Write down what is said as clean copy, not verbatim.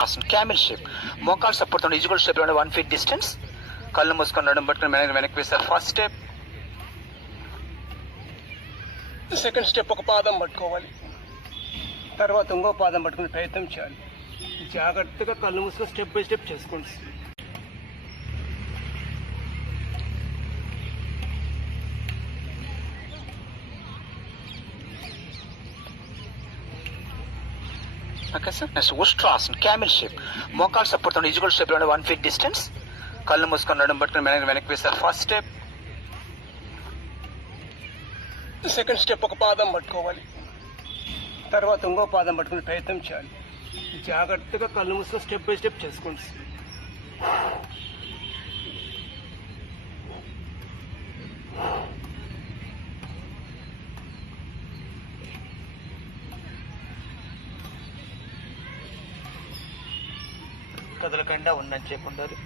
Camel shape. మోకాలు support తో equal shape లో 1 feet distance. కళ్ళు మూసుకొని నడుము పట్టుకొని వెనక్కి వేస్తారు. First step. సెకండ్ స్టెప్ ఒక పాదం పట్టుకోవాలి. తర్వాత ఇంకో పాదం పట్టుకుని ప్రయత్నం చేయాలి. జాగ్రత్తగా కళ్ళు మూసుకొని స్టెప్ బై స్టెప్ చేసుకోండి. Okay sir. Next Ustrasana camel shape. మోకాలు సపోర్ట్ తో ఈక్వల్ షేప్ లో 1 feet distance. కళ్ళు మూసుకొని నడుము పట్టుకొని వెనక్కి వేస్తారు. First step. సెకండ్ స్టెప్ ఒక పాదం పట్టుకోవాలి. తర్వాత ఇంకో పాదం పట్టుకుని ప్రయత్నం చేయాలి. జాగ్రత్తగా కళ్ళు మూసుకొని స్టెప్ బై స్టెప్ చేసుకోండి. కదలకుండా ఉందని చెప్పి ఉండాలి.